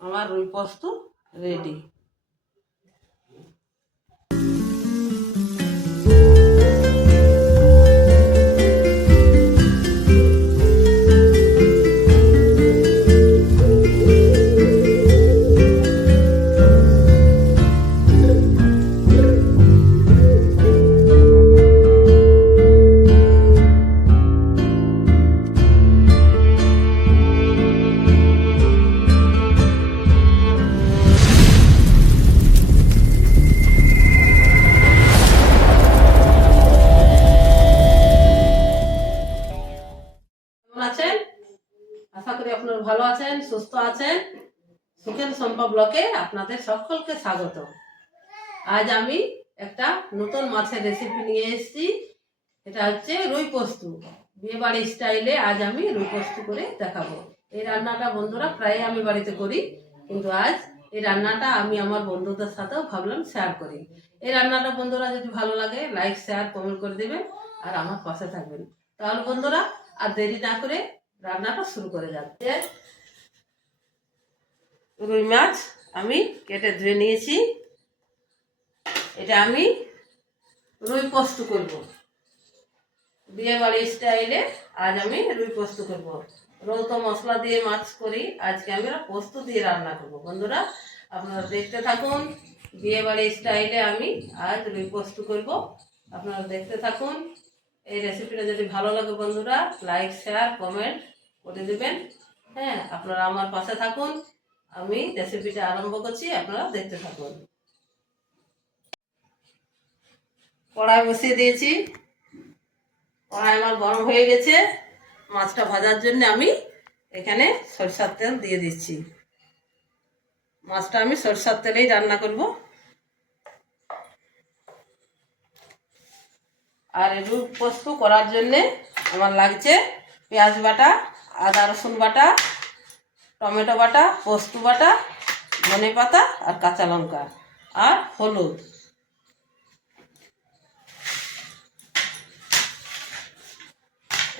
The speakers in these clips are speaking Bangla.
আমার রুই পোস্ত রেডি ভালো আছেন, সুস্থ আছেন? সুখেন সম্ভব ব্লকে আপনাদের সকলকে স্বাগত আজ আমি একটা নতুন মাছের রেসিপি নিয়ে এসেছি। এটা হচ্ছে রুই পোস্ত। বিয়ে বাড়ির স্টাইলে আজ আমি রুই পোস্ত করে দেখাবো। এই রান্নাটা বন্ধুরা প্রায় আমি বাড়িতে করি, কিন্তু আজ এই রান্নাটা আমি আমার বন্ধুদের সাথেও ভাবলাম শেয়ার করি। এই রান্নাটা বন্ধুরা যদি ভালো লাগে লাইক শেয়ার কমেন্ট করে দেবেন আর আমার পাশে থাকবেন। তাহলে বন্ধুরা আর দেরি না করে রান্নাটা শুরু করে যাচ্ছে রুই মাছ আমি কেটে ধুয়ে নিয়েছি। এটা আমি রুই পোস্ত করব। বিয়ে বাড়ির স্টাইলে আজ আমি রুই পোস্ত করব। রোজ তো মশলা দিয়ে মাছ করি। আজকে আমি পোস্ত দিয়ে রান্না করব। বন্ধুরা, আপনারা দেখতে থাকুন বিয়ে বাড়ির স্টাইলে আমি আজ রুই পোস্ত করব। আপনারা দেখতে থাকুন। এই রেসিপিটা যদি ভালো লাগে বন্ধুরা লাইক শেয়ার কমেন্ট করে দেবেন। হ্যাঁ আপনারা আমার পাশে থাকুন। আমি রেসিপিটা আরম্ভ করছি, আপনারা দেখতে থাকুন। কড়াই বসিয়ে দিয়েছি। কড়াই আমার গরম হয়ে গেছে। মাছটা ভাজার জন্য আমি এখানে সরষার তেল দিয়ে দিচ্ছি। মাছটা আমি সরষার তেলেই রান্না করব। আর রুই পোস্ত করার জন্যে আমার লাগছে পেঁয়াজ বাটা, আদা রসুন বাটা টমেটো বাটা, পোস্ত বাটা, ধনে পাতা আর কাঁচা লঙ্কা আর হলুদ।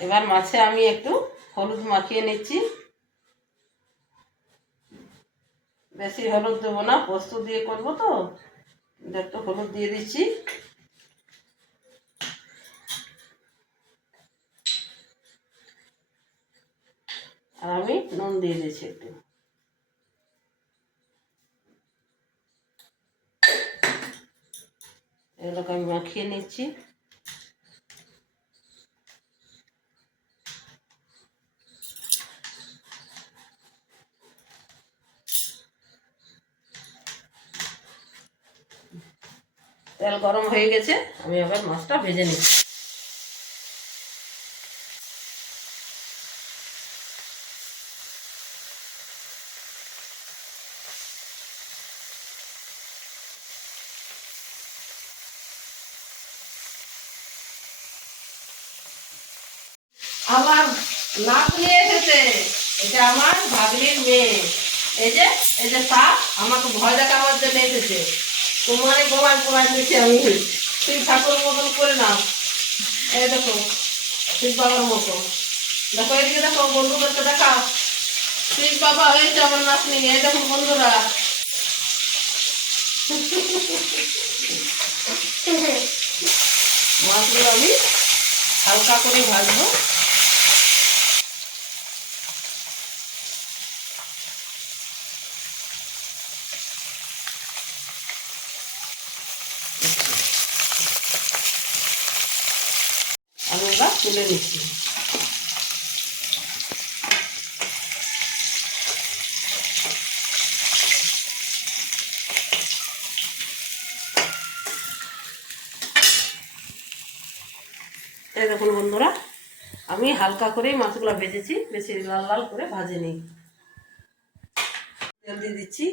এবার মাছে আমি একটু হলুদ মাখিয়ে নিচ্ছি। বেশি হলুদ দেবো না, পোস্ত দিয়ে করব তো, একটু হলুদ দিয়ে দিচ্ছি। আর আমি নুন দিয়ে দিয়েছি একটু। এগুলোকে আমি মাখিয়ে নিচ্ছি। তেল গরম হয়ে গেছে, আমি আবার মাছটা ভেজে নিচ্ছি। আমার নাক নিয়ে এসেছে। এটা আমার ভাগ্নির মেয়ে। এই যে এই যে সাপ আমাকে ভয় দেখাবার জন্য এসেছে। তোমারে গোমায় গোমায় নিয়েছি আমি। শিব ঠাকুর মতন করে নাও। এই দেখো, শিব বাবার মতো। দেখো, এদিকে দেখো, বন্ধুদেরকে দেখাও শিব বাবা হয়েছে আমার নাতনি। এই দেখুন বন্ধুরা। মাছগুলো আমি হালকা করে ভাজবো আমি এবার তুলে নিচ্ছি। এই দেখুন বন্ধুরা, আমি হালকা করেই মাছগুলো ভেজেছি বেশি লাল লাল করে ভাজে নিই। তেল দিয়ে দিচ্ছি।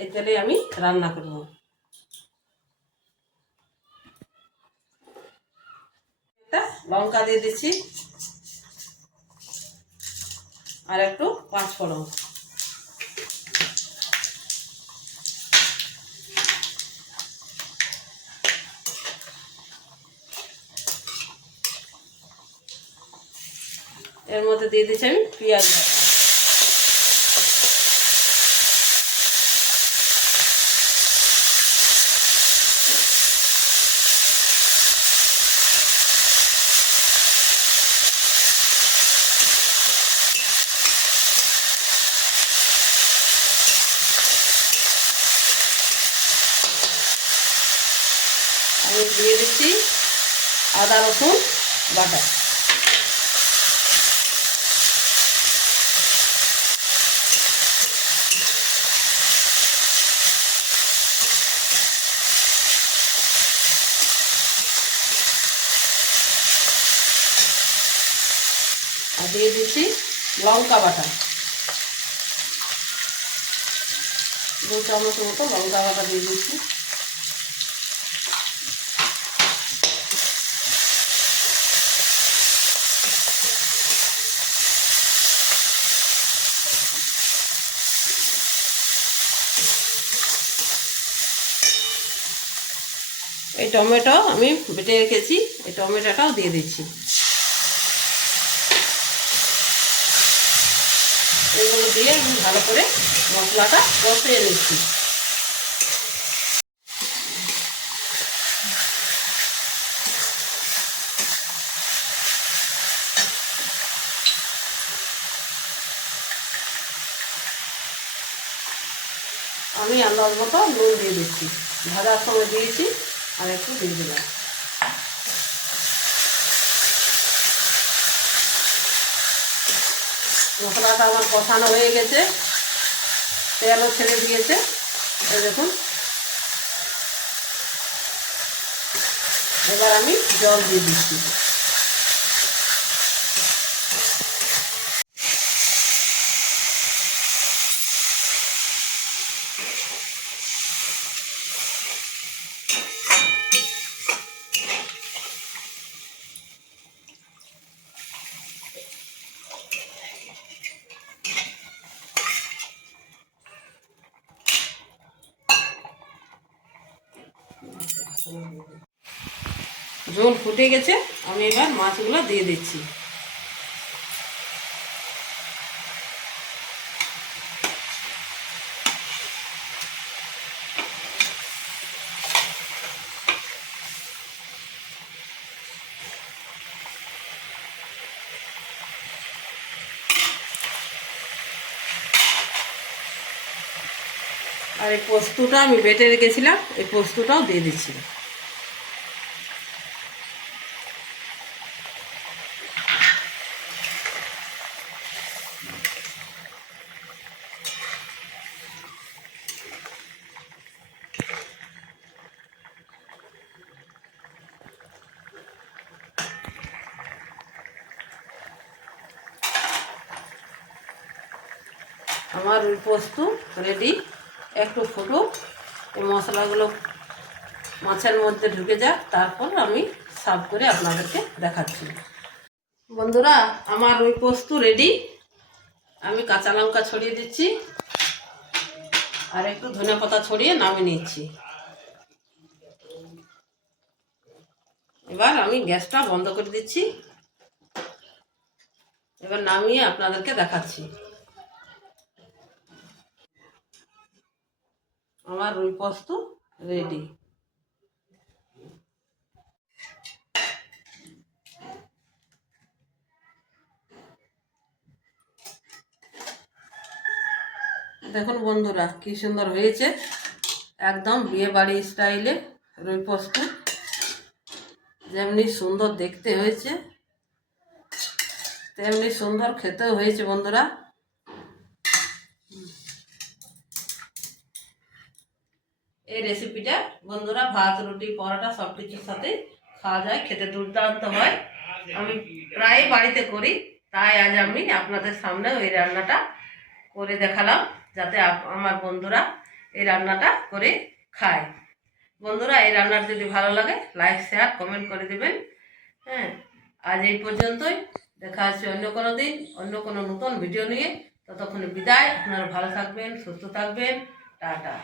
এই তেলে আমি রান্না করব একটা লঙ্কা দিয়ে দিচ্ছি। আর একটু পাঁচ ফোড়ন। এর মধ্যে দিয়ে দিচ্ছি আমি পেঁয়াজ বাটা দিয়ে দিচ্ছি আদা, রসুন বাটা। আর দিয়ে দিচ্ছি লঙ্কা বাটা। দু চামচ মতো লঙ্কা বাটা দিয়ে দিচ্ছি। এই টমেটো আমি বেটে রেখেছি, এই টমেটোটাও দিয়ে দিচ্ছি। এগুলো দিয়ে আমি ভালো করে মশলাটা কষিয়ে নিচ্ছি। আমি আন্দাজ মতো নুন দিয়ে দিচ্ছি। ভাজার সময় দিয়েছি। আর একটু দিয়ে দিলাম। মশলাটা আমার কষানো হয়ে গেছে। তেলও ছেড়ে দিয়েছে। দেখুন। এবার আমি জল দিয়ে দিচ্ছি। ঝোল ফুটে গেছে, আমি এবার মাছগুলো দিয়ে দিচ্ছি। আর এই পোস্তটা আমি বেটে রেখেছিলাম, এই পোস্তটাও দিয়ে দিচ্ছি। আমার ওই পোস্ত রেডি একটু ফুটুক, এই মশলাগুলো মাছের মধ্যে ঢুকে যাক, তারপর আমি সার্ভ করে আপনাদেরকে দেখাচ্ছি। বন্ধুরা, আমার ওই পোস্ত রেডি আমি কাঁচা লঙ্কা ছড়িয়ে দিচ্ছি, আর একটু ধনে পাতা ছড়িয়ে নামিয়ে নিচ্ছি। এবার আমি গ্যাসটা বন্ধ করে দিচ্ছি। এবার নামিয়ে আপনাদেরকে দেখাচ্ছি। আমার রুই পোস্ত রেডি দেখুন বন্ধুরা, কি সুন্দর হয়েছে। একদম বিয়ে বাড়ি স্টাইলে রুই পোস্ত। যেমনি সুন্দর দেখতে হয়েছে, তেমনি সুন্দর খেতেও হয়েছে বন্ধুরা। এই রেসিপিটা বন্ধুরা ভাত, রুটি, পরোটা সব কিছুর সাথে খাওয়া যায়, খেতে দুর্দান্ত হয়। আমি প্রায় বাড়িতে করি, তাই আজ আমি আপনাদের সামনে ওই রান্নাটা করে দেখালাম, যাতে আমার বন্ধুরা এই রান্নাটা করে খায়। বন্ধুরা, এই রান্নার যদি ভালো লাগে লাইক শেয়ার কমেন্ট করে দেবেন। হ্যাঁ আজ এই পর্যন্তই। দেখা হচ্ছে অন্য কোনো দিন, অন্য কোনো নতুন ভিডিও নিয়ে। ততক্ষণে বিদায়। আপনারা ভালো থাকবেন, সুস্থ থাকবেন। টাটা।